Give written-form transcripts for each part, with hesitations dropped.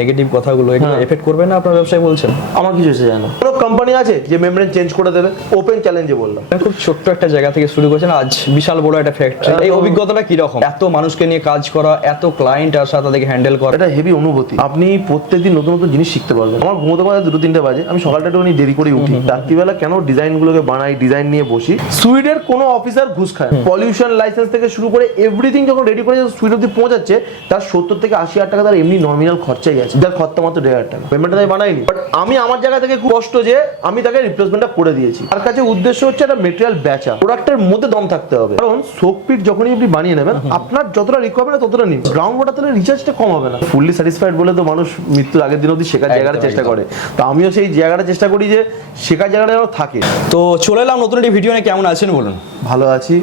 Negative কথাগুলো এগুলো effect করবে না আপনার ব্যবসায় বলছেন? আমার কিছু এসে যায় না। কোনো কোম্পানি আছে যে মেমব্রেন চেঞ্জ করে দেবে? ওপেন চ্যালেঞ্জে বললাম। খুব ছোট্ট একটা জায়গা থেকে শুরু করেছেন, আজ বিশাল বড় একটা ফ্যাক্টরি। এই অভিজ্ঞতাটা কি রকম? এত মানুষকে নিয়ে কাজ করা, এত ক্লায়েন্ট আসা, তাদেরকে হ্যান্ডেল করা, এটা হেভি অনুভূতি। আপনি প্রত্যেকদিন নতুন নতুন জিনিস শিখতে পারবেন। আমার ঘুমোতে পারে 2-3টে বাজে, আমি সকালটা একটু দেরি করে উঠি। রাত্রিবেলা কেন ডিজাইনগুলোকে বানাই, ডিজাইন নিয়ে বসি। সুইডের কোনো অফিসার ঘুষ খায়। পলিউশন লাইসেন্স থেকে শুরু করে এভরিথিং যখন রেডি করে সুইড অব্দি পৌঁছাচ্ছে, তার 70 থেকে 80 হাজার টাকা তার এমনি নমিনাল খরচাই আছে, যার খরচা মাত্র 1,500 টাকা। পেমেন্টটা তাই বানাইনি, বাট আমি আমার জায়গা থেকে খুব কষ্ট যে আমি তাকে রিপ্লেসমেন্টটা করে দিয়েছি। তার কাছে উদ্দেশ্য হচ্ছে একটা মেটেরিয়াল বেচা, প্রোডাক্টের মধ্যে দম থাকতে হবে। কারণ সোকপিট যখনই আপনি বানিয়ে নেবেন, আপনার যতটা রিকোয়ারমেন্ট ততটা নিন। গ্রাউন্ড ওয়াটার তাহলে রিচার্জটা কম হবে না। ফুললি স্যাটিসফাইড বলে তো মানুষ মৃত্যুর আগের দিন অবধি শেখার জায়গাটা চেষ্টা করে। তো আমিও সেই জায়গাটা চেষ্টা করি যে শেখার জায়গাটা যেন থাকে। তো চলে এলাম নতুন একটি ভিডিও নিয়ে। কেমন আছেন বলুন? ভালো আছি,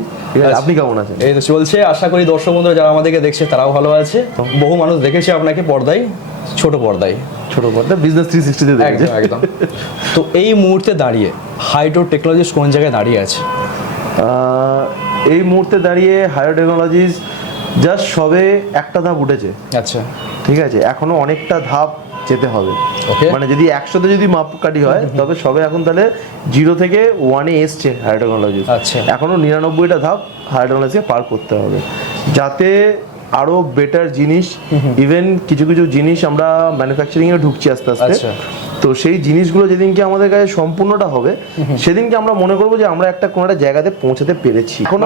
আপনি কেমন আছেন? এই তো চলছে। আশা করি দর্শক বন্ধুরা যারা আমাদেরকে দেখছে তারাও ভালো আছে। বহু মানুষ দেখেছে আপনাকে পর্দায়, ছোট পর্দায় বিজনেস 360 তে দেখেছে। একদম। তো এই মুহূর্তে দাঁড়িয়ে হাইড্রো টেকনোলজিস কোন জায়গায় দাঁড়িয়ে আছে? এই মুহূর্তে দাঁড়িয়ে হাইড্রো টেকনোলজিস জাস্ট সবে একটা ধাপ উঠেছে। আচ্ছা, ঠিক আছে, এখনো অনেকটা ধাপ যেতে হবে। মানে যদি 100তে যদি মাপকাঠি হয়, তবে সবে এখন তাহলে 0 থেকে 1-এ এসছে হাইড্রো টেকনোলজি। আচ্ছা, এখনো 99টা ধাপ হাইড্রো টেকনোলজিকে পার করতে হবে, যাতে আরো বেটার জিনিস, ইভেন কিছু কিছু জিনিস আমরা ম্যানুফ্যাকচারিং এ ঢুকছি আস্তে আস্তে। তো সেই জিনিসগুলো যেদিনকে আমাদের কাছে সম্পূর্ণটা হবে, সেদিনকে আমরা মনে করবো যে আমরা একটা কোনো একটা জায়গাতে পৌঁছাতে পেরেছি। এখনো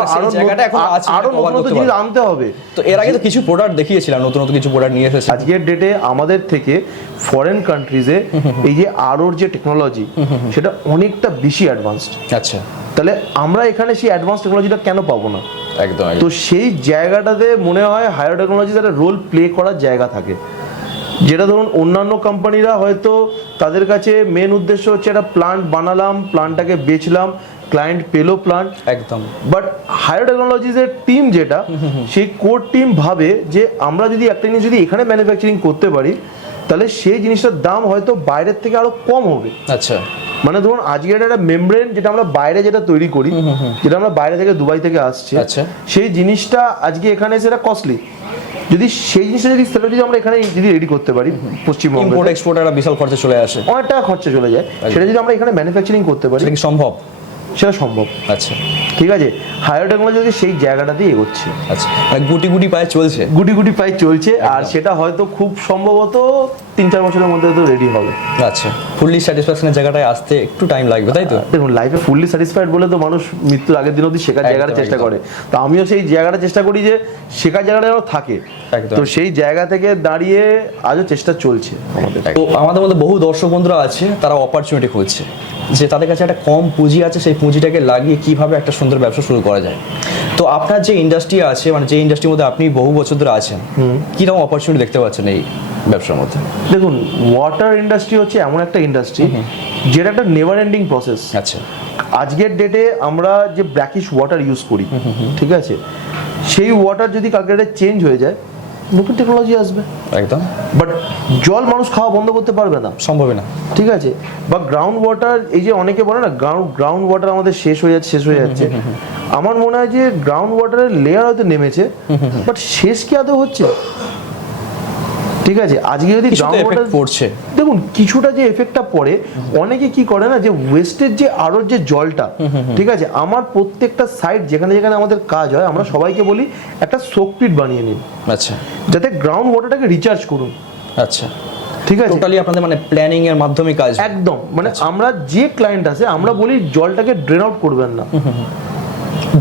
আরো নতুন নতুন জিনিস আনতে হবে। তো এর আগে তো কিছু প্রোডাক্ট দেখিয়েছিলাম, নতুন নতুন কিছু প্রোডাক্ট নিয়ে এসেছি। আজকের ডেটে আমাদের থেকে ফরেন কান্ট্রিজে এই যে আরোর যে টেকনোলজি, সেটা অনেকটা বেশি অ্যাডভান্সড। আচ্ছা, তাহলে আমরা এখানে সেই অ্যাডভান্স টেকনোলজিটা কেন পাবো না? একদম। তো সেই জায়গাটাতে মনে হয় হায়ার টেকনোলজির একটা রোল প্লে করার জায়গা থাকে, যেটা ধরুন অন্যান্য কোম্পানিরা হয়তো তাদের কাছে মেন উদ্দেশ্য হচ্ছে একটা প্লান্ট বানালাম, প্লান্টটাকে বেচলাম, ক্লায়েন্ট পেলো প্লান্ট, একদম। বাট হায়ার টেকনোলজিসের টিম যেটা, সেই কোর টিম ভাবে যে আমরা যদি একটা জিনিস যদি এখানে ম্যানুফ্যাকচারিং করতে পারি, তাহলে সেই জিনিসটার দাম হয়তো বাইরের থেকে আরো কম হবে। আচ্ছা, মানে ধরুন আজকে একটা মেমব্রেন যেটা আমরা বাইরে যেটা তৈরি করি, যেটা আমরা বাইরে থেকে দুবাই থেকে আসছে, সেই জিনিসটা আজকে এখানে সেটা কস্টলি। যদি সেই জিনিসটা যদি আমরা এখানে যদি রেডি করতে পারি, পশ্চিমবঙ্গে ইম্পোর্ট এক্সপোর্ট একটা বিশাল খরচা চলে আসে, অনেক টাকা খরচা চলে যায়। সেটা যদি আমরা এখানে ম্যানুফ্যাকচারিং করতে পারি, সেটা সম্ভব? সেটা সম্ভব। আচ্ছা, ঠিক আছে, হায়ার টেকনোলজি সেই জায়গাটাতেই এগোচ্ছে। আচ্ছা, গুটি গুটি পায়ে চলছে, গুটি গুটি পায়ে চলছে। আর সেটা হয়তো খুব সম্ভবত 3-4 বছরের মধ্যে তো রেডি হবে। আচ্ছা, ফুললি স্যাটিসফ্যাকশনের জায়গাটায় আসতে একটু টাইম লাগবে, তাই তো? দেখুন, লাইফে ফুললি স্যাটিসফাইড বলে তো মানুষ মৃত্যুর আগের দিন অবধি শেখার জায়গাটা চেষ্টা করে। তো আমিও সেই জায়গাটা চেষ্টা করি যে শেখার জায়গাটা যেন থাকে। তো সেই জায়গা থেকে দাঁড়িয়ে আজও চেষ্টা চলছে আমাদের। তো আমাদের মধ্যে বহু দর্শক বন্ধুরা আছে, তারা অপরচুনিটি খুঁজছে, যে তাদের কাছে একটা কম পুঁজি আছে, সেই পুঁজিটাকে লাগিয়ে কিভাবে একটা সুন্দর ব্যবসা শুরু করা যায়। তো আপনার যে ইন্ডাস্ট্রি আছে, মানে যে ইন্ডাস্ট্রির মধ্যে আপনি বহু বছর ধরে আছেন, কিরকম অপরচুনিটি দেখতে পাচ্ছেন এই ব্যবসার মধ্যে? দেখুন, ওয়াটার ইন্ডাস্ট্রি হচ্ছে এমন একটা ইন্ডাস্ট্রি যেটা একটা নেভার এন্ডিং প্রসেস। আচ্ছা, আজকের ডেটে আমরা যে ব্ল্যাকিশ ওয়াটার ইউজ করি, ঠিক আছে, সেই ওয়াটার যদি কালকে চেঞ্জ হয়ে যায়, নতুন টেকনোলজি আসবে, একদম। বাট জল মানুষ খাওয়া বন্ধ করতে পারবে না, সম্ভব না। ঠিক আছে। বা গ্রাউন্ড ওয়াটার, এই যে অনেকে বলে না গ্রাউন্ড ওয়াটার আমাদের শেষ হয়ে যাচ্ছে। আমার মনে হয় যে গ্রাউন্ড ওয়াটারের লেয়ার হয়তো নেমেছে, বাট শেষ কি আদৌ হচ্ছে? ঠিক আছে, আজকে যদি গ্রাউন্ড ওয়াটার পড়ছে, দেখুন কিছুটা যে এফেক্টটা পড়ে, অনেকে কি করে না, যে ওয়েস্টের যে আরো যে জলটা, ঠিক আছে, আমার প্রত্যেকটা সাইড যেখানে যেখানে আমাদের কাজ হয়, আমরা সবাইকে বলি একটা সোকপিট বানিয়ে নিন। আচ্ছা, যাতে গ্রাউন্ড ওয়াটারটাকে রিচার্জ করুন। আচ্ছা, ঠিক আছে, টোটালি আপনাদের মানে প্ল্যানিং এর মাধ্যমে কাজ, একদম। মানে আমরা যে ক্লায়েন্ট আছে, আমরা বলি জলটাকে ড্রেন আউট করবেন না,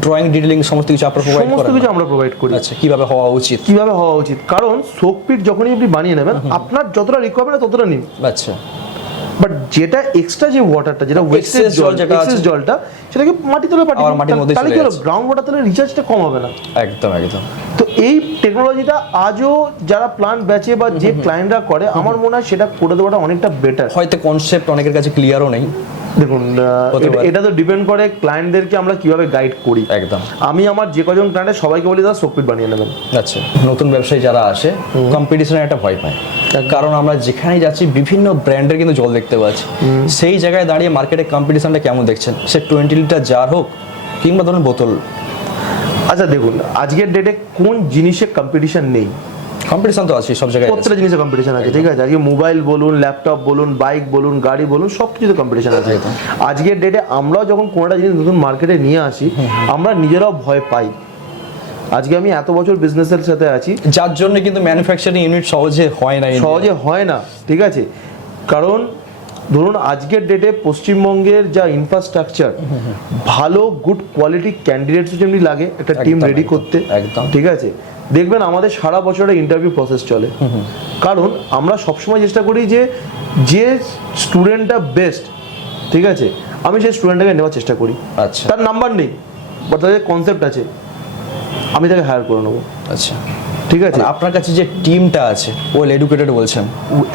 ড্রয়িং ডিটেইলিং সমস্ত কিছু আমরা প্রোভাইড করি। আচ্ছা, কিভাবে হওয়া উচিত, কারণ সোকপিট যখনই আপনি বানিয়ে নেবেন, আপনার যতটা রিকোয়ারমেন্ট ততটা নিন। আচ্ছা, বাট যেটা এক্সট্রা যে ওয়াটারটা, যেটা ওয়েস্টেজ জলটা, সেটাকে মাটিতে তাহলে কি হলো, গ্রাউন্ড ওয়াটার তাহলে রিচার্জটা কম হবে না। একদম। তো এই টেকনোলজিটা আজও যারা প্ল্যান্ট বেচে বা যে ক্লায়েন্টরা করে, আমার মনে হয় সেটা করে দেওয়াটা অনেকটা বেটার। হয়তো কনসেপ্ট অনেকের কাছে ক্লিয়ারও নেই। দেখুন, এটা তো ডিপেন্ড করে ক্লায়েন্টদেরকে আমরা কিভাবে গাইড করি। একদম, আমি আমার যে কজন ক্লায়েন্টের সবাইকে বলি তারা সোকপিট বানিয়ে নেবেন। আচ্ছা, নতুন ব্যবসায়ী যারা আসে, কম্পিটিশনের একটা ভয় পায়, কারণ আমরা যেখানেই যাচ্ছি বিভিন্ন ব্র্যান্ডের কিন্তু জল দেখতে পাচ্ছি। সেই জায়গায় দাঁড়িয়ে মার্কেটে কম্পিটিশনটা কেমন দেখছেন? সে 20 লিটার জার হোক কিংবা ধরুন বোতল। আচ্ছা দেখুন, আজকের ডেটে কোন জিনিসে কম্পিটিশন নেই? কম্পিটিশন তো আছে সব জায়গায় আছে। প্রত্যেকটা জিনিসে কম্পিটিশন আছে, ঠিক আছে। আজকে মোবাইল বলুন, ল্যাপটপ বলুন, বাইক বলুন, গাড়ি বলুন, সব কিছুতে কম্পিটিশন আছে। আজকের ডেটে আমরাও যখন কোনোটা জিনিস নতুন মার্কেটে নিয়ে আসি, আমরা নিজেরাও ভয় পাই। আজকে আমি এত বছর বিজনেসের সাথে আছি, যার জন্য কিন্তু ম্যানুফ্যাকচারিং ইউনিট সহজে হয় না, সহজে হয় না, ঠিক আছে। কারণ ধরুন আজকের ডেটে পশ্চিমবঙ্গের যা ইনফ্রাস্ট্রাকচার, ভালো গুড কোয়ালিটি ক্যান্ডিডেটস যেমনি লাগে একটা টিম রেডি করতে, একদম ঠিক আছে। দেখবেন আমাদের সারা বছরে ইন্টারভিউ প্রসেস চলে, কারণ আমরা সবসময় চেষ্টা করি যে স্টুডেন্টটা বেস্ট, ঠিক আছে, আমি সেই স্টুডেন্টটাকে নেওয়ার চেষ্টা করি। আচ্ছা তার নাম্বার নেই বাট তাদের কনসেপ্ট আছে, আমি তাকে হায়ার করে নেবো। আচ্ছা, ঠিক আছে। মানে আপনার কাছে যে টিমটা আছে ওয়েল এডুকেটেড বলছেন,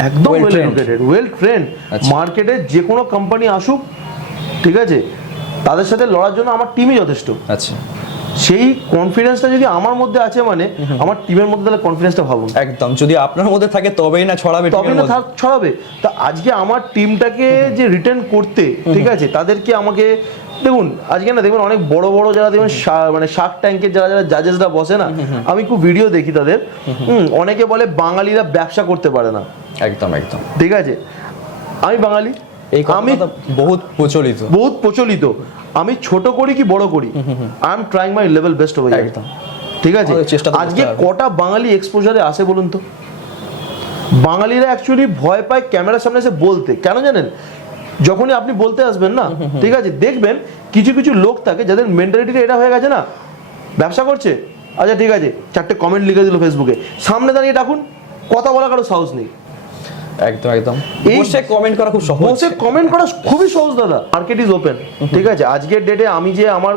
একদম Well well trained. Educated, well trend. আচ্ছা। মার্কেটে যে কোনো কোম্পানি আসুক, ঠিক আছে, তাদের সাথে লড়ার জন্য আমার টিমই যথেষ্ট। আচ্ছা সেই কনফিডেন্সটা যদি আমার মধ্যে আছে, মানে আমার টিমের মধ্যে তাহলে কনফিডেন্সটা ভাবুন। একদম, যদি আপনার মধ্যে থাকে তবেই না ছড়াবে, তবে team এর না মধ্যে। ছড়াবে। তা আজকে আমার টিমটাকে যে রিটার্ন করতে, ঠিক আছে, তাদেরকে আমাকে দেখুন আজকে না দেখবেন অনেক বড় বড় যারা দেখবেন মানে শার্ক ট্যাঙ্কের যারা যারা জাজেসরা বসে না, আমি খুব ভিডিও দেখি তাদের, অনেকে বলে বাঙালিরা ব্যবসা করতে পারে না। একদম একদম, ঠিক আছে, আমি বাঙালি, এই আমি কথাটা বহুত প্রচলিত। বহুত প্রচলিত। আমি ছোট করি কি বড় করি, I am trying my level best হয়ে যায়। একদম, ঠিক আছে। আমাদের চেষ্টা তো করতে আজকে হবে। কটা বাঙালি এক্সপোজারে আসে বলুন তো? বাঙালিরা অ্যাকচুয়ালি ভয় পায় ক্যামেরার সামনে এসে বলতে, কেন জানেন? যখনই আপনি বলতে আসবেন না, ঠিক আছে, দেখবেন কিছু কিছু লোক থাকে যাদের মেন্টালিটিটা এটা হয়ে গেছে না, ব্যবসা করছে, আচ্ছা ঠিক আছে, 4টে কমেন্ট লিখে দিল ফেসবুকে, সামনে দাঁড়িয়ে ডাকুন, কথা বলা কারো সাহস নেই। একদম একদম, এই বসে কমেন্ট করা খুব সহজ, বসে কমেন্ট করা খুবই সহজ দাদা। মার্কেট ইজ ওপেন, ঠিক আছে। আজকের ডেটে আমি যে আমার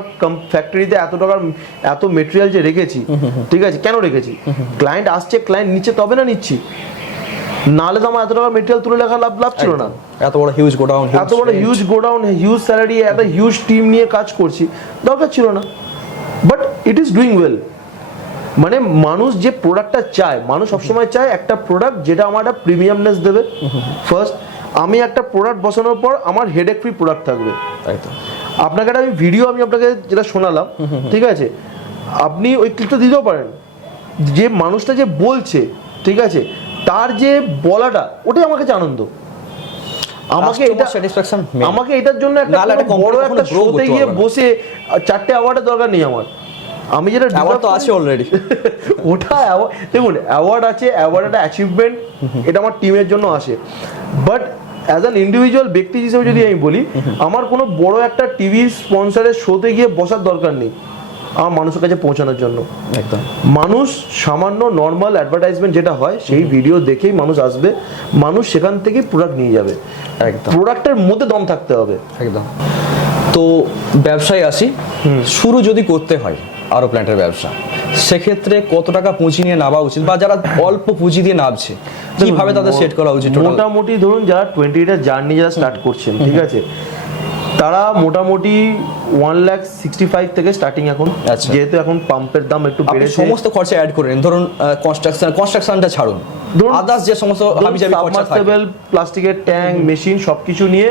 ফ্যাক্টরিতে এত টাকার এত মেটেরিয়াল যে রেখেছি, ঠিক আছে, কেন রেখেছি? ক্লায়েন্ট আসছে, ক্লায়েন্ট নিচ্ছে তবে না নিচ্ছি, নাহলে তো আমার এত টাকা মেটেরিয়াল তুলে রাখা লাভ ছিল না। এত বড় হিউজ গোডাউন, এত বড় হিউজ গোডাউন, হিউজ স্যালারি, একটা হিউজ টিম নিয়ে কাজ করছি, দরকার ছিল না। But it is doing well. মানে মানুষ যে প্রোডাক্টটা চায়, মানুষ সবসময় চায় একটা প্রোডাক্ট যেটা আমার একটা প্রিমিয়ামনেস দেবে। ফার্স্ট, আমি একটা প্রোডাক্ট বসানোর পর আমার হেডেক ফ্রি প্রোডাক্ট থাকবে। একদম, আপনাকে একটা ভিডিও আমি আপনাকে যেটা শোনালাম, ঠিক আছে, আপনি ওই ক্লিপটা দিতেও পারেন। যে মানুষটা যে বলছে, ঠিক আছে, তার যে বলাটা, ওটাই আমার কাছে আনন্দ। আমাকে এটা স্যাটিসফ্যাকশন, আমাকে এটার জন্য একটা বড় একটা শোতে গিয়ে বসে 4টে অ্যাওয়ার্ডের দরকার নেই আমার। আমি যেটা অ্যাওয়ার্ড তো আছে অলরেডি, ওটা দেখুন অ্যাওয়ার্ড আছে, অ্যাওয়ার্ড একটা অ্যাচিভমেন্ট, এটা আমার টিমের জন্য আসে। বাট অ্যাজ অ্যান ইন্ডিভিজুয়াল ব্যক্তি হিসেবে যদি আমি বলি, আমার কোনো বড় একটা টিভি স্পন্সরের শোতে গিয়ে বসার দরকার নেই আমার মানুষের কাছে পৌঁছানোর জন্য। একদম, মানুষ সামান্য নর্মাল অ্যাডভার্টাইজমেন্ট যেটা হয় সেই ভিডিও দেখেই মানুষ আসবে, মানুষ সেখান থেকে প্রোডাক্ট নিয়ে যাবে। একদম, প্রোডাক্টের মধ্যে দম থাকতে হবে। একদম। তো ব্যবসায় আসি, শুরু যদি করতে হয় আরো প্ল্যান্টের ব্যবসা, সেক্ষেত্রে কত টাকা পুঁজি নিয়ে নামা উচিত, বা যারা অল্প পুঁজি দিয়ে নামছে কিভাবে তাদের সেট করা উচিত? মোটামুটি ধরুন যারা 20 জার্নি যারা স্টার্ট করছেন, ঠিক আছে, তারা মোটামুটি 1,65,000 থেকে স্টার্টিং এখন। আচ্ছা। যেহেতু এখন পাম্পের দাম একটু আপনি বেড়েছে, সমস্ত খরচা অ্যাড করেন, ধরুন কনস্ট্রাকশনটা ছাড়ুন, ধরুন আদার্স যে সমস্ত হাবিজাবি খরচা থাকে, সাবমার্সিবল, প্লাস্টিকের ট্যাঙ্ক, মেশিন সবকিছু নিয়ে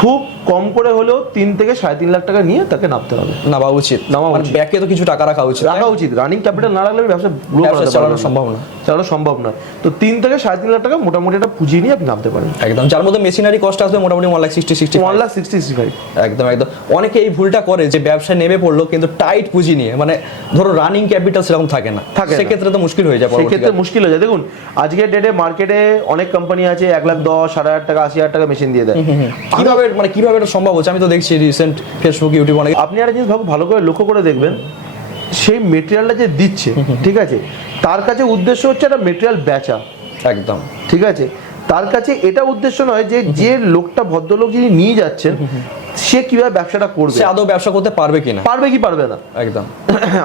খুব কম করে হলেও 3 থেকে 3.5 লাখ টাকা নিয়ে তাকে নামতে হবে, নামা উচিত। নামা মানে উচিত। ব্যাকে তো কিছু টাকা রাখা উচিত, রাখা উচিত। রানিং ক্যাপিটাল না রাখলে ব্যবসা গ্রো ব্যবসা করাতে চালানো পারবেন না। সম্ভব না, চালানো সম্ভব নয়। তো 3 থেকে 3.5 লাখ টাকা মোটামুটি একটা পুঁজি নিয়ে আপনি নামতে পারেন। একদম, যার মধ্যে মেশিনারি কস্ট আসবে মোটামুটি 1,60,65। 1,60,65। একদম একদম। অনেকে এই ভুলটা করে যে ব্যবসায় নেমে পড়লো কিন্তু টাইট পুঁজি নিয়ে, মানে ধরো রানিং ক্যাপিটাল সেরকম থাকে না, সেক্ষেত্রে তো মুশকিল হয়ে যায়। সেক্ষেত্রে মুশকিল হয়ে যায়। দেখুন আজকের ডেটে মার্কেটে অনেক কোম্পানি আছে 1,10,000, 7,500 টাকা, 80,000 টাকা মেশিন দিয়ে দেয়। কিভাবে এটা সম্ভব হচ্ছে? আমি তো দেখছি রিসেন্ট ফেসবুক, ইউটিউব অনেক। আপনি একটা জিনিস ভালো করে লক্ষ্য করে দেখবেন, সেই মেটেরিয়ালটা যে দিচ্ছে, ঠিক আছে, তার কাছে উদ্দেশ্য হচ্ছে একটা মেটেরিয়াল বেচা। একদম, ঠিক আছে, তার কাছে এটা উদ্দেশ্য নয় যে লোকটা, ভদ্রলোক যিনি নিয়ে যাচ্ছেন, সে কিভাবে ব্যবসাটা করবে, সে আদৌ ব্যবসা করতে পারবে কিনা, পারবে কি পারবে না। একদম।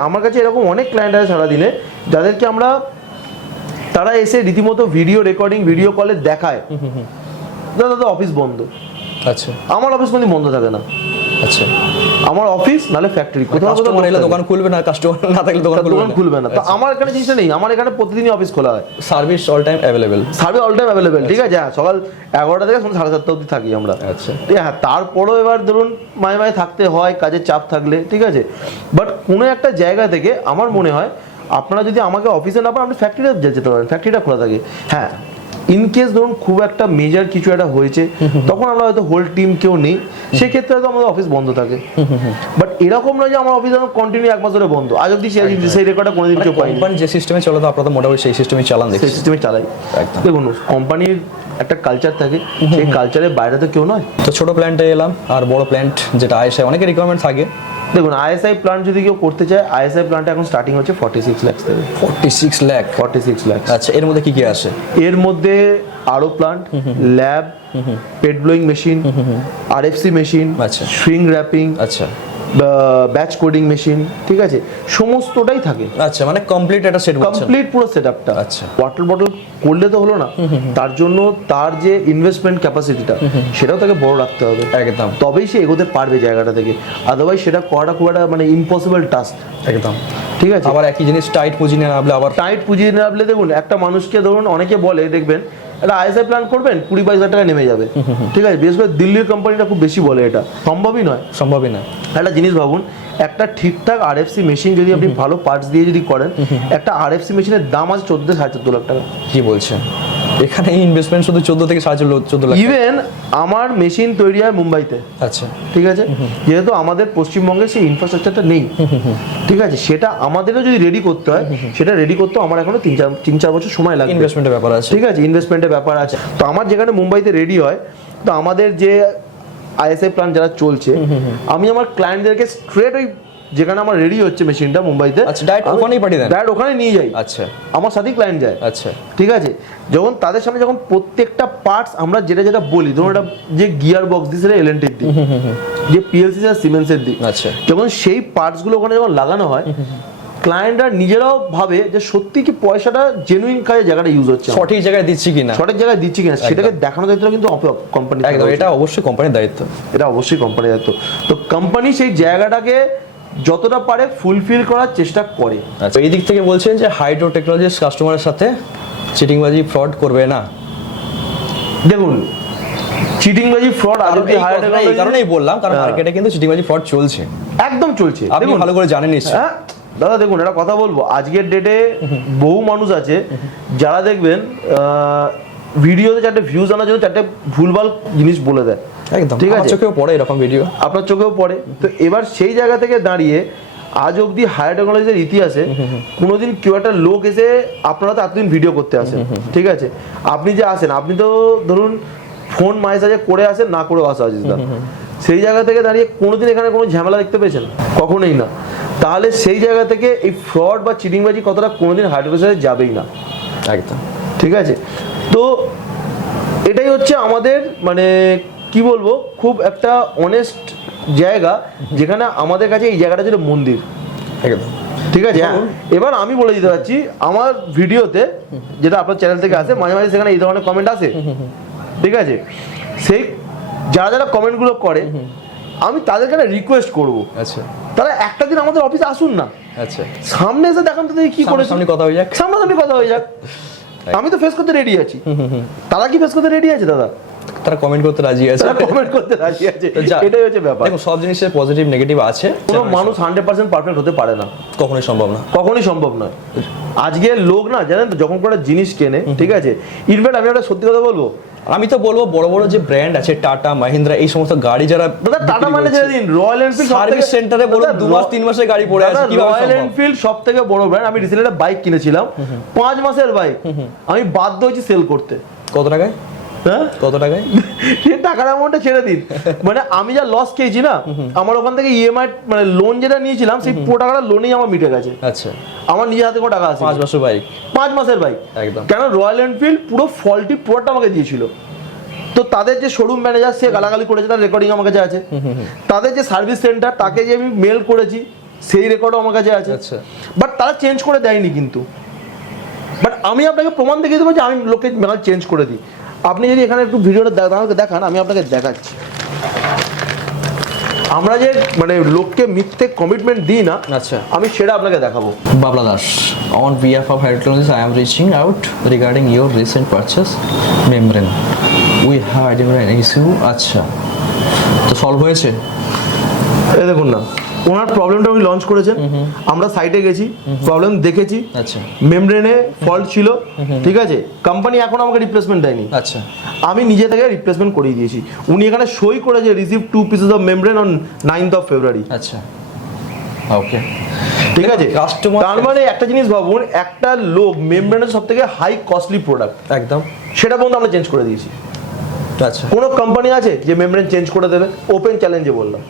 আমার কাছে এরকম অনেক ক্লায়েন্ট আছে সারাদিনে, যাদেরকে আমরা, তারা এসে রীতিমতো ভিডিও রেকর্ডিং, ভিডিও কলে দেখায় দাদা অফিস বন্ধ। আচ্ছা, আমার অফিস কোনোদিন বন্ধ থাকে না। আচ্ছা, আমার অফিস নালে ফ্যাক্টরি, কোথাও কাস্টমার এলে দোকান খুলবে না, কাস্টমার না থাকলে দোকান খুলবে না। তো আমার এখানে জিনিসটা নেই, আমার এখানে প্রতিদিনই অফিস খোলা হয়, service all time available, service all time available. ঠিক আছে, হ্যাঁ, সকাল 11টা থেকে সন্ধ্যা 7:30 অবধি থাকি আমরা। আচ্ছা, ঠিক আছে, হ্যাঁ, তারপরেও এবার ধরুন মাঝে মাঝে থাকতে হয় কাজের চাপ থাকলে, ঠিক আছে। বাট কোনো একটা জায়গা থেকে আমার মনে হয় আপনারা যদি আমাকে অফিসে না পান আপনি ফ্যাক্টরিতে যেতে পারেন, ফ্যাক্টরিটা খোলা থাকে। হ্যাঁ, ইন কেস ধরুন খুব একটা মেজর কিছু একটা হয়েছে তখন আমরা হয়তো হোল টিম কেউ নেই, সেক্ষেত্রে হয়তো আমাদের অফিস বন্ধ থাকে। বাট এরকম নয় যে আমার অফিস কন্টিনিউ 1 মাস ধরে বন্ধ, আজ অব্দি সেই রেকর্ডটা কোনোদিন কেউ পাইনি। কোম্পানি যে সিস্টেমে চলে তো আপনারা মোটামুটি সেই সিস্টেমে চালান, সেই সিস্টেমে চালাই। একদম। দেখুন কোম্পানির একটা কালচার থাকে, সেই কালচারের বাইরে তো কেউ নয়। তো ছোট প্ল্যান্টে এলাম, আর বড় প্ল্যান্ট যেটা আইএসআই অনেকের রিকোয়ারমেন্ট থাকে। দেখুন আইএসআই প্ল্যান্ট যদি কেউ করতে চায়, আইএসআই প্ল্যান্টে এখন স্টার্টিং হচ্ছে 46 লাখ থেকে। 46 লাখ? 46 লাখ। আচ্ছা, এর মধ্যে কি কি আসে? এর মধ্যে আরো প্ল্যান্ট, ল্যাব, পেট ব্লোয়িং মেশিন, আরএফসি মেশিন, আচ্ছা। সুইং র্যাপিং, আচ্ছা ব্যাচ কোডিং মেশিন, ঠিক আছে, সমস্তটাই থাকে। আচ্ছা, মানে কমপ্লিট একটা সেট বলছেন? কমপ্লিট পুরো সেটআপটা। আচ্ছা। ওয়াটার বটল করলে তো হলো না, তার জন্য তার যে ইনভেস্টমেন্ট ক্যাপাসিটিটা সেটাও তাকে বড় রাখতে হবে, একদম। তবেই সে এগোতে পারবে জায়গাটা থেকে, আদারওয়াইজ সেটা করাটা খুব একটা মানে ইম্পসিবল টাস্ক। একদম, ঠিক আছে। আবার একই জিনিস টাইট পুঁজি নিয়ে নামলে আবার টাইট পুঁজি না নামলে দেখুন একটা মানুষকে ধরুন অনেকে বলে দেখবেন একটা আইএসআই প্ল্যান করবেন 20-22 লাখ টাকা নেমে যাবে, ঠিক আছে, বিশেষ করে দিল্লির কোম্পানিটা খুব বেশি বলে, এটা সম্ভবই নয়। সম্ভবই না। একটা জিনিস ভাবুন, একটা ঠিকঠাক আরএফসি মেশিন যদি আপনি ভালো পার্টস দিয়ে যদি করেন, একটা আরএফসি মেশিনের দাম আছে 14-14.5 লাখ টাকা। কি বলছেন? এখানে ইনভেস্টমেন্ট শুধু 14 থেকে 14.5 লাখ। ইভেন আমার মেশিন তৈরি হয় মুম্বাইতে, আচ্ছা, ঠিক আছে, যেহেতু আমাদের পশ্চিমবঙ্গে সেই ইনফ্রাস্ট্রাকচারটা নেই, ঠিক আছে, সেটা আমাদেরও যদি রেডি করতে হয়, সেটা রেডি করতে আমার এখনো 3-4 বছর সময় লাগবে। ইনভেস্টমেন্টের ব্যাপার আছে, ঠিক আছে, ইনভেস্টমেন্টের ব্যাপার আছে। তো আমার যেখানে মুম্বাইতে রেডি হয়, তো আমাদের যে আইএসআই প্ল্যান যারা চলছে, আমি আমার ক্লায়েন্টদেরকে স্ট্রেট ওই যেখানে আমার রেডি হচ্ছে মেশিনটা মুম্বাইতে, আচ্ছা, ডাইরেক্ট ওখানেই পাঠিয়ে দেন? ডাইরেক্ট ওখানে নিয়ে যাই। আচ্ছা, আমার সাথেই ক্লায়েন্ট যায়। আচ্ছা, ঠিক আছে, যখন তাদের সামনে যখন প্রত্যেকটা পার্টস আমরা যেটা যেটা বলি, ধরুন এটা যে গিয়ার বক্স দিই সেটা এলএনটির দিই, যে পিএলসি সেটা সিমেন্সের দিই, আচ্ছা, যখন সেই পার্টসগুলো ওখানে যখন লাগানো হয়, ক্লায়েন্টরা নিজেরাও ভাবে যে সত্যি কি পয়সাটা জেনুইন কাজে জায়গাটা ইউজ হচ্ছে, সঠিক জায়গায় দিচ্ছি কিনা, সঠিক জায়গায় দিচ্ছি কিনা, সেটাকে দেখানো দায়িত্ব কিন্তু কোম্পানি। একদম, এটা অবশ্যই কোম্পানির দায়িত্ব। এটা অবশ্যই কোম্পানির দায়িত্ব। তো কোম্পানি সেই জায়গাটাকে যতটা পারে ফুলফিল করার চেষ্টা করে। আচ্ছা, এই দিক থেকে বলছেন যে হাইড্রো টেকনোলজিস কাস্টমারের সাথে চিটিংবাজি ফ্রড করবে না। দেখুন চিটিংবাজি ফ্রড আজ অব্দি এই কারণেই বললাম, কারণ মার্কেটে কিন্তু চিটিংবাজি ফ্রড চলছে, একদম চলছে। আপনি ভালো করে জানেন নিশ্চয়ই। হ্যাঁ দাদা, দেখুন একটা কথা বলবো, আজকের ডেটে বহু মানুষ আছে যারা দেখবেন ভিডিওতে 4টে ভিউজ আনার জন্য 4টে ভুলভাল জিনিস বলে দেয়। একদম, ঠিক আছে, চোখেও পড়ে এরকম ভিডিও, আপনার চোখেও পড়ে। তো এবার সেই জায়গা থেকে দাঁড়িয়ে আজ অব্দি হায়ার টেকনোলজির ইতিহাসে কোনোদিন কেউ একটা লোক এসে, আপনারা তো এতদিন ভিডিও করতে আসেন, ঠিক আছে, আপনি যে আসেন, আপনি তো ধরুন ফোন মাইসাজে করে আসেন, না করেও আসা আজিজ দা, সেই জায়গা থেকে দাঁড়িয়ে কোনোদিন এখানে কোনো ঝামেলা দেখতে পেয়েছেন? কখনোই না। তাহলে সেই জায়গা থেকে এই ফ্রড বা চিটিংবাজি কতটা কোনোদিন হায়ার টেকনোলজিতে যাবেই না। একদম, ঠিক আছে। তো এটাই হচ্ছে আমাদের মানে কি বলবো, খুব একটা অনেস্ট জায়গা, যেখানে আমাদের কাছে এই জায়গাটা ছিল মন্দির। একদম, ঠিক আছে। হ্যাঁ, এবার আমি বলে দিতে পারছি, আমার ভিডিওতে যেটা আপনার চ্যানেল থেকে আসে, মাঝে মাঝে সেখানে এই ধরনের কমেন্ট আসে, ঠিক আছে, সেই যারা যারা কমেন্টগুলো করে, আমি তাদের কাছে রিকোয়েস্ট করব, আচ্ছা, তারা একটা দিন আমাদের অফিসে আসুন না, আচ্ছা, সামনে এসে দেখান তো দেখি কি করে, সামনে কথা হয়ে যাক, সামনাসামনি কথা হয়ে যাক। আমি তো ফেস করতে রেডি আছি, তারা কি ফেস করতে রেডি আছে দাদা? তারা কমেন্ট করতে রাজি আছে, তারা কমেন্ট করতে রাজি আছে, এটাই হচ্ছে ব্যাপার। দেখো, সব জিনিসের পজিটিভ নেগেটিভ আছে, কোনো মানুষ 100% পারফেক্ট হতে পারে না, কখনোই সম্ভব না, কখনোই সম্ভব নয়। আজকের লোক না, জানেন তো, যখন কোনো জিনিস কেনে, ঠিক আছে, ইনফ্যাক্ট আমি একটা সত্যি কথা বলবো, আমি তো বলবো বড় বড় যে ব্র্যান্ড আছে, টাটা মাহিন্দ্রা, এই সমস্ত গাড়ি যারা দাদা টাটা মানে ছেড়ে দিন, রয়্যাল এনফিল্ড সার্ভিস সেন্টারে বলুন 2-3 মাসের গাড়ি পড়ে আছে, কিভাবে রয়্যাল সম্ভব? এনফিল্ড সব থেকে বড় ব্র্যান্ড। আমি রিসেন্টলি একটা বাইক কিনেছিলাম, 5 মাসের বাইক, আমি বাধ্য হয়েছি সেল করতে। কত টাকায়? হ্যাঁ, কত টাকায়? টাকার অ্যামাউন্টটা ছেড়ে দিন, মানে আমি যা লস খেয়েছি না, আমার ওখান থেকে ইএমআই মানে লোন যেটা নিয়েছিলাম, সেই পুরো টাকাটা লোনেই আমার মিটে গেছে। আচ্ছা, আমার নিজের হাতে কোনো টাকা আছে 5 বছর বাইক, 5 মাসের বাইক, একদম। কেন রয়্যাল এনফিল্ড পুরো ফল্টি প্রোডাক্ট আমাকে দিয়েছিল। তো তাদের যে শোরুম ম্যানেজার, সে গালাগালি করেছে, তার রেকর্ডিং আমার কাছে আছে। তাদের যে সার্ভিস সেন্টার, তাকে যে আমি মেল করেছি, সেই রেকর্ডও আমার কাছে আছে। আচ্ছা, বাট তারা চেঞ্জ করে দেয়নি কিন্তু। বাট আমি আপনাকে প্রমাণ দেখিয়ে দেবো যে আমি লোককে মাল চেঞ্জ করে দিই। আপনি যদি এখানে একটু ভিডিওটা দেখান, আমি আপনাকে দেখাচ্ছি। আমরা যে মানে লোককে মিথ্যে কমিটমেন্ট দিই না, আচ্ছা, আমি সেটা আপনাকে দেখাবো। বাবলা Das, on behalf of Hydro Technologies, I am reaching out regarding your recent purchase membrane. We have identified an issue. আচ্ছা, তো সলভ হয়েছে? এই দেখুন না, ওনার প্রবলেমটা উনি লঞ্চ করেছেন, আমরা সাইটে গেছি, প্রবলেম দেখেছি, আচ্ছা মেমব্রেনে ফল্ট ছিল, ঠিক আছে, কোম্পানি এখন আমাকে রিপ্লেসমেন্ট দেয়নি, আচ্ছা আমি নিজে থেকে রিপ্লেসমেন্ট করিয়ে দিয়েছি। উনি এখানে সই করেছে receive 2 pieces of membrane on 9th of February। আচ্ছা ওকে ঠিক আছে, কাস্টমার তার মানে একটা জিনিস ভাবুন, একটা লোক মেমব্রেনের সব থেকে হাই কস্টলি প্রোডাক্ট, একদম সেটা পর্যন্ত আমরা চেঞ্জ করে দিয়েছি। আচ্ছা কোনো কোম্পানি আছে যে মেমব্রেন চেঞ্জ করে দেবে? ওপেন চ্যালেঞ্জে বললাম,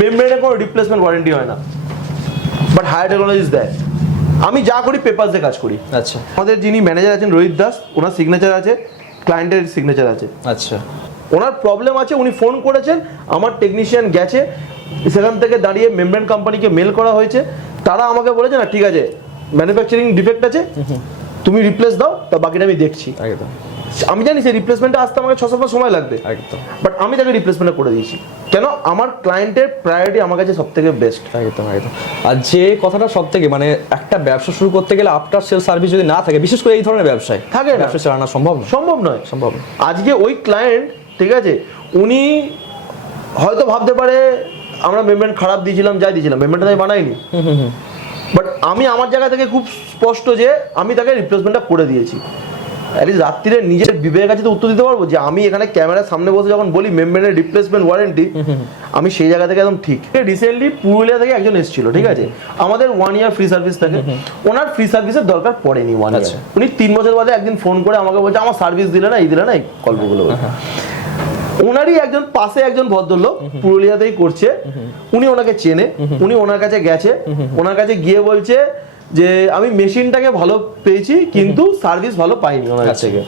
মেমব্রেনের কোনো রিপ্লেসমেন্ট ওয়ারেন্টি হয় না, বাট হায়ার টেকনোলজিস দেয়। আমি যা করি পেপারস দিয়ে কাজ করি। আচ্ছা আমাদের যিনি ম্যানেজার আছেন রোহিত দাস, ওনার সিগনেচার আছে, ক্লায়েন্টের সিগনেচার আছে। আচ্ছা ওনার প্রবলেম আছে, উনি ফোন করেছেন, আমার টেকনিশিয়ান গেছে, সেখান থেকে দাঁড়িয়ে মেমব্রেন কোম্পানিকে মেল করা হয়েছে, তারা আমাকে বলেছে না ঠিক আছে ম্যানুফ্যাকচারিং ডিফেক্ট আছে, তুমি রিপ্লেস দাও, তা বাকিটা আমি দেখছি। একদম আমি জানি সেই রিপ্লেসমেন্টে আসতে আমাকে 6 সপ্তাহ সময় লাগবে, একদম বাট আমি তাকে রিপ্লেসমেন্ট করে দিয়েছি। কেন? আমার ক্লায়েন্টের প্রায়োরিটি আমার কাছে সব থেকে বেস্ট। একদম একদম। আর যে কথাটা সব থেকে মানে একটা ব্যবসা শুরু করতে গেলে আফটার সেল সার্ভিস যদি না থাকে, বিশেষ করে এই ধরনের ব্যবসায় থাকে না, ব্যবসা চালানো সম্ভব না। সম্ভব নয়। সম্ভব না। আজকে ওই ক্লায়েন্ট, ঠিক আছে, উনি হয়তো ভাবতে পারে আমরা মেমব্রেন খারাপ দিয়েছিলাম, যাই দিয়েছিলাম, মেমব্রেনটা আমি বানাইনি, বাট আমি আমার জায়গা থেকে খুব স্পষ্ট যে আমি তাকে রিপ্লেসমেন্টটা করে দিয়েছি। অ্যাটলিস্ট রাত্রিরে নিজের বিবেকের কাছে তো উত্তর দিতে পারবো যে আমি এখানে ক্যামেরার সামনে বসে যখন বলি মেমব্রেনের রিপ্লেসমেন্ট ওয়ারেন্টি, আমি সেই জায়গা থেকে একদম ঠিক। রিসেন্টলি পুরুলিয়া থেকে একজন এসেছিল, ঠিক আছে, আমাদের 1 year ফ্রি সার্ভিস থাকে, ওনার ফ্রি সার্ভিসের দরকার পড়েনি 1 year। উনি 3 বছর বাদে একদিন ফোন করে আমাকে বলছে আমার সার্ভিস দিলে না, এই দিলে না, এই গল্পগুলো বলছে। ওনারই একজন পাশে একজন ভদ্রলোক পুরুলিয়াতেই করছে, উনি ওনাকে চেনে, উনি ওনার কাছে গেছে, ওনার কাছে গিয়ে বলছে যে আমি মেশিনটাকে ভালো পেয়েছি কিন্তু সার্ভিস ভালো পাইনি ওনার কাছ থেকে।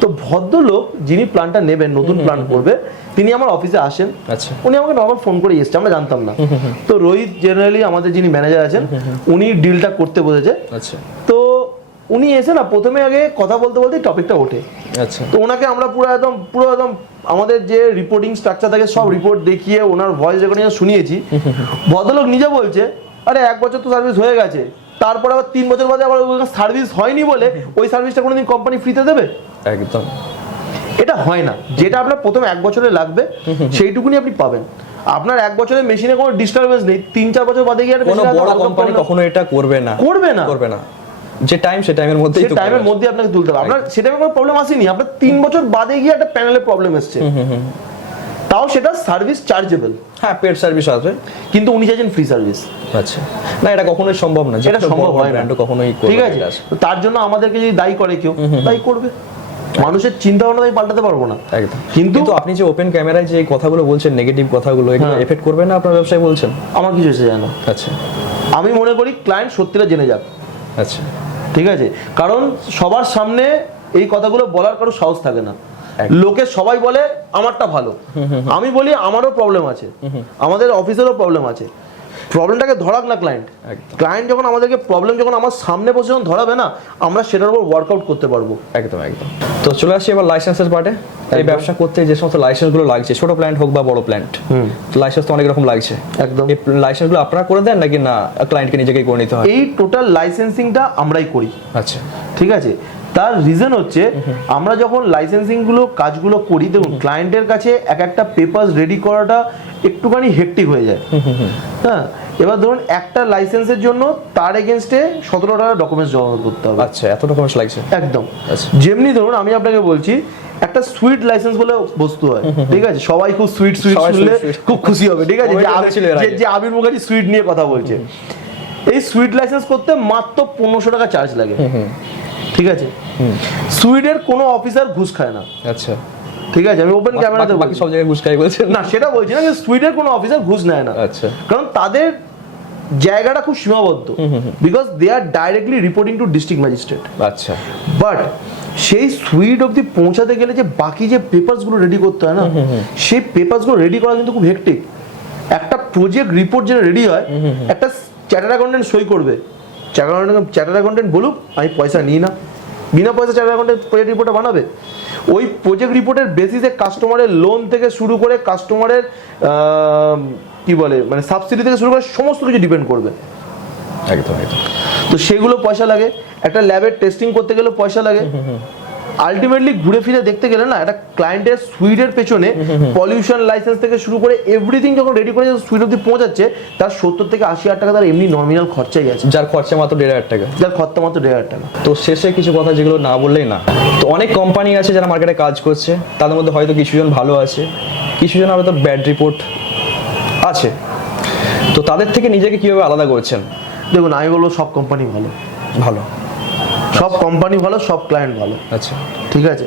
তো ভদ্রলোক যিনি প্ল্যানটা নেবেন, নতুন প্ল্যান করবে, তিনি আমার অফিসে আসেন, আচ্ছা উনি আমাকে নর্মাল ফোন করে এসেছে, আমরা জানতাম না। তো রোহিত জেনারেলি আমাদের যিনি ম্যানেজার আছেন, উনি ডিলটা করতে বসেছে। আচ্ছা তো উনি এসে না প্রথমে আগে কথা বলতে বলতেই টপিকটা ওঠে। আচ্ছা তো ওনাকে আমরা পুরো একদম আমাদের যে রিপোর্টিং স্ট্রাকচার থাকে সব রিপোর্ট দেখিয়ে ওনার ভয়েস রেকর্ডিং শুনিয়েছি। ভদ্রলোক নিজে বলছে আরে 1 বছর তো সার্ভিস হয়ে গেছে, তারপর আবার 3 বছর বাদে আবার সার্ভিস হয়নি বলে ওই সার্ভিসটা কোনোদিন কোম্পানি ফ্রিতে দেবে? একদম এটা হয় না। যেটা আপনার প্রথম 1 বছরে লাগবে সেইটুকুনি আপনি পাবেন। আপনার 1 বছরের মেশিনে কোনো ডিস্টারবেন্স নেই, 3-4 বছর বাদে গিয়ে কোনো বড় কোম্পানি কখনো এটা করবে না, করবে না, করবে না। যে টাইম সে টাইমের মধ্যেই তো টাইমের মধ্যে আপনাকে তুলতে হবে। আপনার সেটা কোনো প্রবলেম আসেনি, আপনার 3 বছর বাদে গিয়ে একটা প্যানেলের প্রবলেম এসেছে, তাও সেটা সার্ভিস চার্জেবল। হ্যাঁ পেড সার্ভিস আসবে, কিন্তু উনি চাইছেন ফ্রি সার্ভিস। আচ্ছা না এটা কখনোই সম্ভব না, এটা সম্ভব হয় না, ব্র্যান্ড কখনোই ঠিক আছে। তো তার জন্য আমাদেরকে যদি দায়ী করে কেউ, দায়ী করবে, মানুষের চিন্তা ভাবনা আমি পাল্টাতে পারবো না। একদম। কিন্তু আপনি যে ওপেন ক্যামেরায় যে কথাগুলো বলছেন, নেগেটিভ কথাগুলো, এগুলো এফেক্ট করবে না আপনার ব্যবসায় বলছেন? আমার কিছু এসে যায় না। আচ্ছা আমি মনে করি ক্লায়েন্ট সত্যিটা জেনে যাক, আচ্ছা ঠিক আছে, কারণ সবার সামনে এই কথাগুলো বলার কারো সাহস থাকে না। লোকে সবাই বলে আমারটা ভালো, আমি বলি আমারও প্রবলেম আছে, আমাদের অফিসেরও প্রবলেম আছে। প্রবলেমটাকে ধরাক না ক্লায়েন্ট। ক্লায়েন্ট যখন আমাদেরকে প্রবলেম যখন আমার সামনে বসে যখন ধরাবে না, আমরা সেটার উপর ওয়ার্কআউট করতে পারবো। একদম একদম। তো চলে আসি এবার লাইসেন্সের পার্টে। এই ব্যবসা করতে যে সমস্ত লাইসেন্সগুলো লাগছে, ছোট প্ল্যান্ট হোক বা বড় প্ল্যান্ট, লাইসেন্স তো অনেক রকম লাগছে। একদম। এই লাইসেন্সগুলো আপনারা করে দেন নাকি না ক্লায়েন্টকে নিজেকেই করে নিতে হয়? এই টোটাল লাইসেন্সিংটা আমরাই করি। আচ্ছা ঠিক আছে, তার রিজন হচ্ছে আমরা যখন লাইসেন্সিং গুলো কাজগুলো করি, দেখুন ক্লায়েন্টের কাছে এক একটা পেপারস রেডি করাটা একটুখানি হেক্টিক হয়ে যায়। হ্যাঁ, এবার ধরুন একটা লাইসেন্সের জন্য তার এগেনস্টে 17 টাকা ডকুমেন্টস জমা করতে হবে। আচ্ছা এত ডকুমেন্টস লাগছে? একদম। আচ্ছা। যেমনি ধরুন আমি আপনাকে বলছি একটা সুইট লাইসেন্স বলে বস্তু হয়, ঠিক আছে, সবাই খুব সুইট সুইট শুনলে খুব খুশি হবে, ঠিক আছে, যে আবির মুখার্জি সুইট নিয়ে কথা বলছে। এই সুইট লাইসেন্স করতে মাত্র 1500 টাকা চার্জ লাগে, ঠিক আছে। সুইডের কোনো অফিসার ঘুষ খায় না। আচ্ছা ঠিক আছে, আমি ওপেন ক্যামেরাতে বাকি সব জায়গায় ঘুষ খাই বলছেন না, সেটা বলছি না, যে সুইডের কোনো অফিসার ঘুষ নেয় না। আচ্ছা। কারণ তাদের জায়গাটা খুব সীমাবদ্ধ, because they are directly reporting to district magistrate. আচ্ছা। বাট সেই সুইড অবধি পৌঁছাতে গেলে যে বাকি যে পেপারসগুলো রেডি করতে হয় না, সেই পেপারসগুলো রেডি করা কিন্তু খুব হেক্টিক। একটা প্রজেক্ট রিপোর্ট যেটা রেডি হয়, একটা চার্টার্ড অ্যাকাউন্টেন্ট সই করবে, চার্টার্ড অ্যাকাউন্টেন্ট বলুক আমি পয়সা নিই না, বিনা পয়সা চার্টার্ড অ্যাকাউন্টেন্ট প্রজেক্ট রিপোর্টটা বানাবে। ওই প্রজেক্ট রিপোর্টের বেসিসে কাস্টমারের লোন থেকে শুরু করে কাস্টমারের কি বলে মানে সাবসিডি থেকে শুরু করে সমস্ত কিছু ডিপেন্ড করবে। একদম একদম। তো সেগুলো পয়সা লাগে, একটা ল্যাবের টেস্টিং করতে গেলে পয়সা লাগে, আলটিমেটলি ঘুরে ফিরে দেখতে গেলে না একটা ক্লায়েন্টের সুইটের পেছনে পলিউশন লাইসেন্স থেকে শুরু করে এভরিথিং যখন রেডি করে সুইট অব্দি পৌঁছাচ্ছে তার 70 থেকে 80 হাজার টাকা তার এমনি নমিনাল খরচাই আছে, যার খরচা মাত্র 1,500 টাকা, যার খরচা মাত্র 1,500 টাকা। তো শেষে কিছু কথা যেগুলো না বললেই না। তো অনেক কোম্পানি আছে যারা মার্কেটে কাজ করছে, তাদের মধ্যে হয়তো কিছুজন ভালো আছে, কিছুজন হয়তো ব্যাড রিপোর্ট আছে। তো তাদের থেকে নিজেকে কিভাবে আলাদা করছেন? দেখুন আমি বলবো সব কোম্পানি ভালো, ভালো, সব কোম্পানি ভালো, সব ক্লায়েন্ট ভালো, আচ্ছা ঠিক আছে।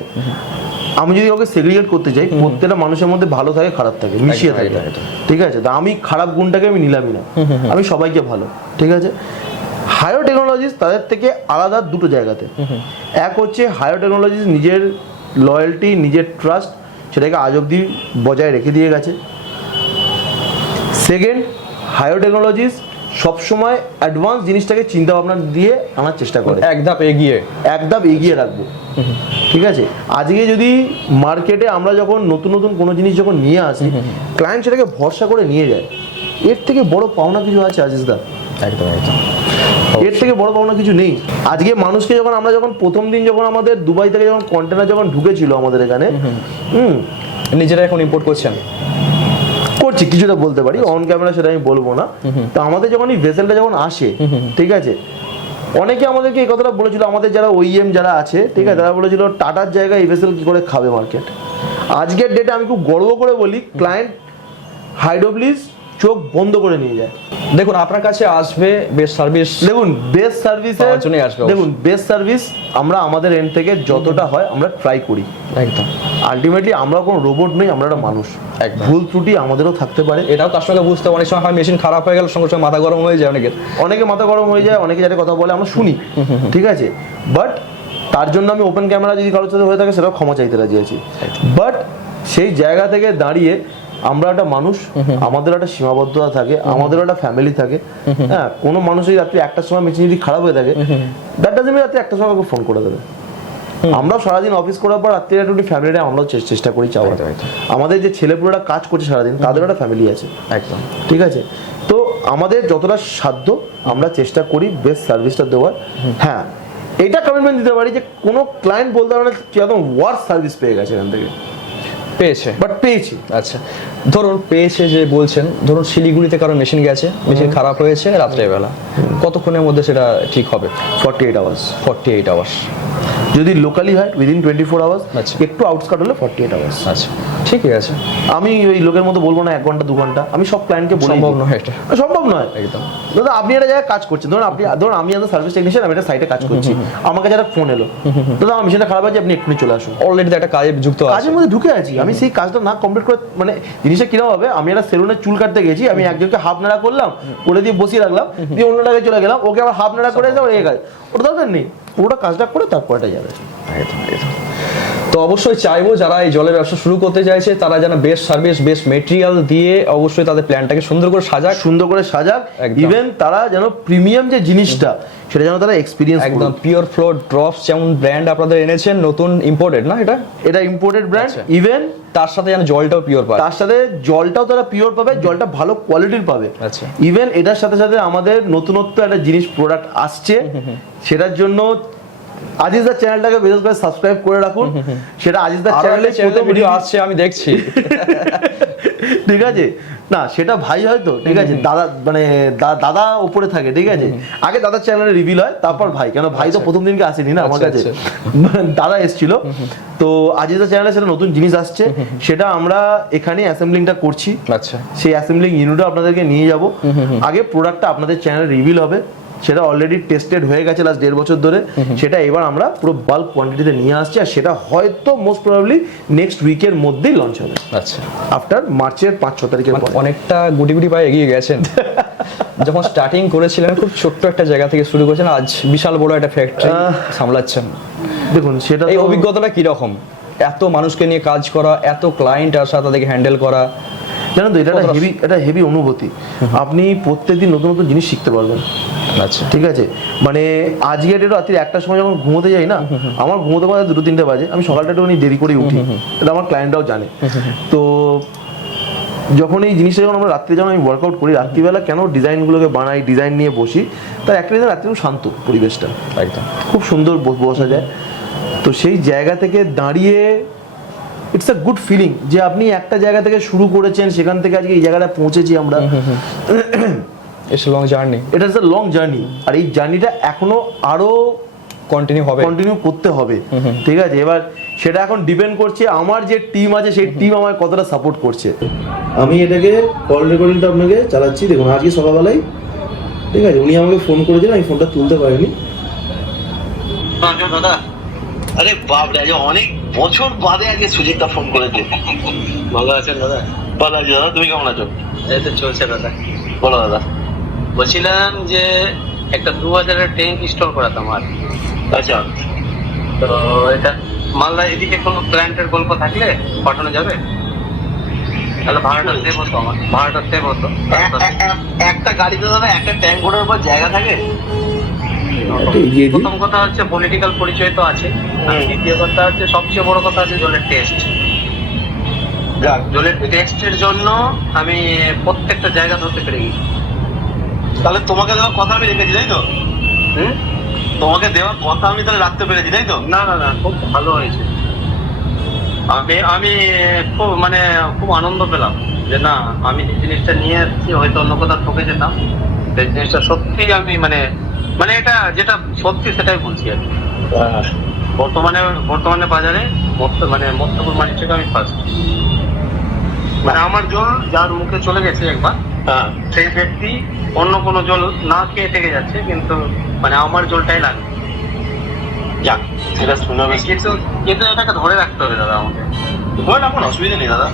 আমি যদি ওকে সেগ্রিগেট করতে চাই, প্রত্যেকটা মানুষের মধ্যে ভালো থাকে খারাপ থাকে, মিশিয়ে থাকে, ঠিক আছে। তো আমি খারাপ গুণটাকে আমি নিলামই না, আমি সবাইকে ভালো, ঠিক আছে। হায়ার টেকনোলজিস তাদের থেকে আলাদা দুটো জায়গাতে। এক হচ্ছে হায়ার টেকনোলজিস নিজের লয়্যালটি, নিজের ট্রাস্ট সেটাকে আজ অব্দি বজায় রেখে দিয়ে গেছে। সেকেন্ড, হায়ার টেকনোলজিস সবসময় অ্যাডভান্স জিনিসটাকে চিন্তা ভাবনা দিয়ে আনার চেষ্টা করে, এক ধাপ এগিয়ে রাখবো, ঠিক আছে। আজকে যদি মার্কেটে আমরা যখন নতুন নতুন কোনো জিনিস যখন নিয়ে আসি, ক্লায়েন্ট সেটাকে ভরসা করে নিয়ে যায়, এর থেকে বড় পাওনা কিছু আছে আজিজ দা? একদম। এর থেকে বড় পাওনা কিছু নেই। আজকে মানুষকে যখন আমরা যখন প্রথম দিন যখন আমাদের দুবাই থেকে যখন কন্টেনার যখন ঢুকেছিল আমাদের এখানে, নিজেরা এখন ইম্পোর্ট করছেন, করছি কিছুটা বলতে পারি, অন ক্যামেরা সেটা আমি বলবো না। তো আমাদের যখন এই ভেসেলটা যখন আসে, ঠিক আছে, অনেকে আমাদেরকে এই কথাটা বলেছিল, আমাদের যারা ওইএম যারা আছে, ঠিক আছে, তারা বলেছিল টাটার জায়গায় এই ভেসেল কি করে খাবে মার্কেট। আজকের ডেটে আমি খুব গর্ব করে বলি, ক্লায়েন্ট হাইড্রোপ্লিজ চোখ বন্ধ করে নিয়ে যায়। দেখুন আপনার কাছে আসবে বেস্ট সার্ভিস, দেখুন বেস্ট সার্ভিসের জন্যই আসবে। দেখুন বেস্ট সার্ভিস আমরা আমাদের এন্ড থেকে যতটা হয় আমরা ট্রাই করি, একদম। আলটিমেটলি আমরা কোনো রোবট নই, আমরা একটা মানুষ, ভুল ত্রুটি আমাদেরও থাকতে পারে, এটাও তার সঙ্গে বুঝতে। অনেক সময় হয় মেশিন খারাপ হয়ে গেল, সঙ্গে সঙ্গে মাথা গরম হয়ে যায়, অনেকে মাথা গরম হয়ে যায়, অনেকে যারা কথা বলে আমরা শুনি, ঠিক আছে। বাট তার জন্য আমি ওপেন ক্যামেরা যদি কারোর সাথে হয়ে থাকে সেটাও ক্ষমা চাইতে রাজি আছি। বাট সেই জায়গা থেকে দাঁড়িয়ে আমরা একটা মানুষ, আমাদের একটা সীমাবদ্ধতা থাকে, আমাদের একটা ফ্যামিলি থাকে। হ্যাঁ, কোনো মানুষ যদি রাত্রি 1টার সময় মেশিন যদি খারাপ হয়ে থাকে, দ্যাট ডাজন্ট মিন রাত্রি 1টার সময় আমাকে ফোন করে দেবে। আমরাও সারাদিন অফিস করার পর রাত্রি একটু ফ্যামিলিটা আমরাও চেষ্টা করি চাওয়ার। আমাদের যে ছেলেপুলেরা কাজ করছে সারাদিন, তাদের একটা ফ্যামিলি আছে, একদম, ঠিক আছে। তো আমাদের যতটা সাধ্য আমরা চেষ্টা করি বেস্ট সার্ভিসটা দেওয়ার। হ্যাঁ, এটা কমিটমেন্ট দিতে পারি যে কোনো ক্লায়েন্ট বলতে পারে না কি একদম ওয়ার্স্ট সার্ভিস পেয়ে গেছে এখান থেকে, পেয়েছি। আচ্ছা, ধরুন পেয়েছে যে বলছেন, ধরুন শিলিগুড়িতে কারো মেশিন গেছে, মেশিন খারাপ হয়েছে রাত্রেবেলা, কতক্ষণের মধ্যে সেটা ঠিক হবে? 48 আওয়ার্স। যদি লোকালি হয় উইদিন 24 আওয়ার্স, আচ্ছা, একটু আউটস্কাট হলে 48 আওয়ার্স। আচ্ছা, ঠিকই আছে। আমি ওই লোকের মতো বলবো না 1 ঘন্টা 2 ঘন্টা, আমি সব ক্লায়েন্টকে বলি সম্ভব নয়, এটা সম্ভব নয় একদম। দাদা আপনি একটা জায়গায় কাজ করছেন, ধরুন আমি একটা সার্ভিস টেকনিশিয়ান, আমি একটা সাইটে কাজ করছি, আমাকে যারা ফোন এলো, দাদা আমার মেশিনটা খারাপ আছে, আপনি এক্ষুনি চলে আসুন। অলরেডি একটা কাজে যুক্ত আছে, কাজের মধ্যে ঢুকে আছি আমি, সেই কাজটা না কমপ্লিট করে মানে জিনিসটা কিরকম হবে, আমি একটা সেলুনে চুল কাটতে গেছি, আমি একজনকে হাফ নাড়া করলাম, করে দিয়ে বসিয়ে রাখলাম, দিয়ে অন্য জায়গায় চলে গেলাম, ওকে আবার হাফ নাড়া করে যাও, এই কাজ ওটা দরকার নেই, পুরোটা কাজটা করে তারপরটা যাবে। তো অবশ্যই চাইবো যারা এই জলের ব্যবসা শুরু করতে চাইছে, তারা যেন বেস্ট সার্ভিস, বেস্ট মেটেরিয়াল দিয়ে অবশ্যই তাদের প্ল্যানটাকে সুন্দর করে সাজাক, ইভেন তারা যেন প্রিমিয়াম যে জিনিসটা সেটা যেন তারা এক্সপিরিয়েন্স, একদম পিওর ফ্লো ড্রপস যেমন ব্র্যান্ড আপনাদের এনেছেন, নতুন ইম্পোর্টেড না, এটা ইম্পোর্টেড ব্র্যান্ড, ইভেন তার সাথে যেন জলটাও পিওর পাবে, তার সাথে জলটাও তারা পিওর পাবে, জলটা ভালো কোয়ালিটির পাবে। আচ্ছা, ইভেন এটার সাথে সাথে আমাদের নতুনত্ব একটা জিনিস প্রোডাক্ট আসছে, সেটার জন্য আজিজদার চ্যানেলটাকে বিশেষ করে সাবস্ক্রাইব করে রাখুন। সেটা আজিজদার চ্যানেলে ভিডিও আসছে আমি দেখছি, ঠিক আছে না, সেটা ভাই হয়তো, ঠিক আছে, দাদা মানে দাদা উপরে থাকে, ঠিক আছে, আগে দাদার চ্যানেলে রিভিল হয়, তারপর ভাই, কেন ভাই তো প্রথম দিনকে আসেনি না আমার কাছে, দাদা এসেছিল। তো আজিজদার চ্যানেলে সেটা নতুন জিনিস আসছে, সেটা আমরা এখানে অ্যাসেম্বলিংটা করছি। আচ্ছা, সেই অ্যাসেম্বলিং ইউনিটও আপনাদেরকে নিয়ে যাব, আগে প্রোডাক্টটা আপনাদের চ্যানেলে রিভিল হবে, সেটা অলরেডি টেস্টেড হয়ে গেছে লাস্ট 1.5 বছর ধরে, সেটা এবার আমরা পুরো বাল্ক কোয়ান্টিটিতে নিয়ে আসছি, আর সেটা হয়তো মোস্ট প্রবাবলি নেক্সট উইকের মধ্যেই লঞ্চ হবে। আচ্ছা, আফটার মার্চের 5-6 তারিখের পর। অনেকটা গুটি পায়ে এগিয়ে গেছেন। যখন স্টার্টিং করেছিলেন খুব ছোট্ট একটা জায়গা থেকে শুরু করেছেন, আজ বিশাল বড় একটা ফ্যাক্টরি সামলাচ্ছেন। দেখুন সেটা, এই অভিজ্ঞতাটা কি রকম, এত মানুষকে নিয়ে কাজ করা, এত ক্লায়েন্ট আসা, তাদেরকে হ্যান্ডেল করা? জানেন তো, এটা হেভি অনুভূতি। আপনি প্রত্যেকদিন নতুন নতুন জিনিস শিখতে পারবেন। আচ্ছা, ঠিক আছে, মানে আজকে রাত্রি 1টার সময় যখন ঘুমোতে যাই না, আমার ঘুমোতে পারে 2-3টে বাজে, আমি সকালটা একটু দেরি করে উঠি, এটা আমার ক্লায়েন্টরাও জানে। তো যখন এই জিনিসটা যখন আমরা রাত্রে যখন আমি ওয়ার্কআউট করি, রাত্রিবেলা কেন ডিজাইনগুলোকে বানাই, ডিজাইন নিয়ে বসি, তার একটা রিজন রাত্রি খুব শান্ত পরিবেশটা, একদম খুব সুন্দর বসা যায়। তো সেই জায়গা থেকে দাঁড়িয়ে ইটস আ গুড ফিলিং যে আপনি একটা জায়গা থেকে শুরু করেছেন, সেখান থেকে আজকে এই জায়গাটা পৌঁছেছি আমরা। ইটস লং জার্নি, এটা ইজ আ লং জার্নি, আর এই জার্নিটা এখনো আরো কন্টিনিউ করতে হবে। ঠিক আছে, এবার সেটা এখন ডিপেন্ড করছে আমার যে টিম আছে সেই টিম আমায় কতটা সাপোর্ট করছে। আমি এটাকে কল রেকর্ডিংটা আপনাকে চালাচ্ছি, দেখুন আজকে সকালবেলায়, ঠিক আছে, উনি আমাকে ফোন করেছিলেন, আমি ফোনটা তুলতে পারিনি। দাদা, আরে বাপরে, আজ অনেক বছর বাদে আজকে সুজিতটা ফোন করেছে। ভালো আছেন দাদা? ভালো আছি দাদা, তুমি কেমন আছো? এই তো চলছে দাদা। বলো দাদা। বলছিলাম যে একটা 2000-এর ট্যাঙ্ক ইনস্টল করাতাম আর। আচ্ছা, তো এটা মালদা এদিকে কোনো প্ল্যান্টের গল্প থাকলে পাঠানো যাবে? তাহলে ভাড়াটা সেভ হতো, আমার ভাড়াটা সেভ হতো। একটা গাড়িতে দাদা একটা ট্যাঙ্ক ভরার উপর জায়গা থাকে? প্রথম কথা হচ্ছে পলিটিক্যাল পরিচয় তো আছে, আর দ্বিতীয় কথা হচ্ছে সবচেয়ে বড় কথা হচ্ছে জলের টেস্ট। যাক, জলের টেস্টের জন্য আমি প্রত্যেকটা জায়গা ধরতে পেরে গেছি। তাহলে তোমাকে দেওয়ার কথা আমি রেখেছি, তাই তো? হুম? তোমাকে দেওয়ার কথা আমি তাহলে রাখতে পেরেছি, তাই তো? না না না, খুব ভালো হয়েছে। আমি খুব আনন্দ পেলাম যে না, আমি যে জিনিসটা নিয়ে আসছি হয়তো অন্য কোথাও ঠকে যেতাম, সেই জিনিসটা সত্যি আমি এটা যেটা সত্যি সেটাই বলছি আর কি। বর্তমানে বাজারে মস্তপুর মাটির থেকে আমি ফার্স্ট। আমার জল যার মুখে চলে গেছে একবার, হ্যাঁ, সেই ব্যক্তি অন্য কোনো জল না খেয়ে থেকে যাচ্ছে, কিন্তু আমার জলটাই লাগে। যাক, সেটা শুনে বেশ। কিন্তু এটাকে ধরে রাখতে হবে দাদা আমাকে। কোনো অসুবিধা নেই দাদা।